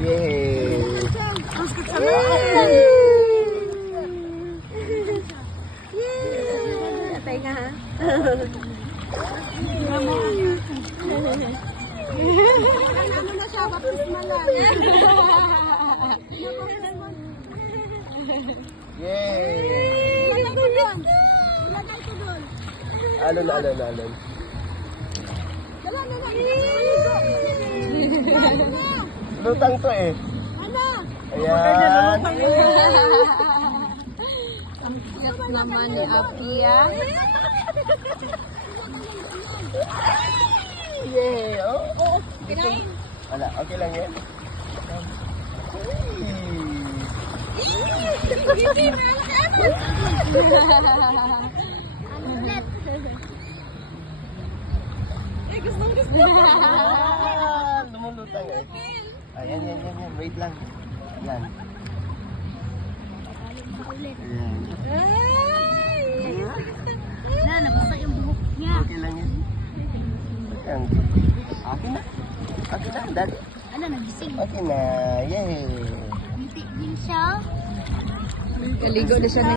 Yay! Atay nga ha. Ano na siya, baptisma lang. Yay! Ilagay ko doon. Ilagay ko doon. Alon. Dala na lang. Lutang to eh. Ano? Ayan. Ang cute naman ni Apia. Yay! Oh. Kinain. Wala, okay lang yan. Hindi, malaki ano ulit? Gusto. Lumulutang eh. Ayan. Wait lang. Ayan. Ayan. Na, nabasa yung buhok niya. Okay lang yan. Ayan. Akin na. Dad. Ano, nagising. Okay na. Yay! Ngiti din siya. Kaligo na siya.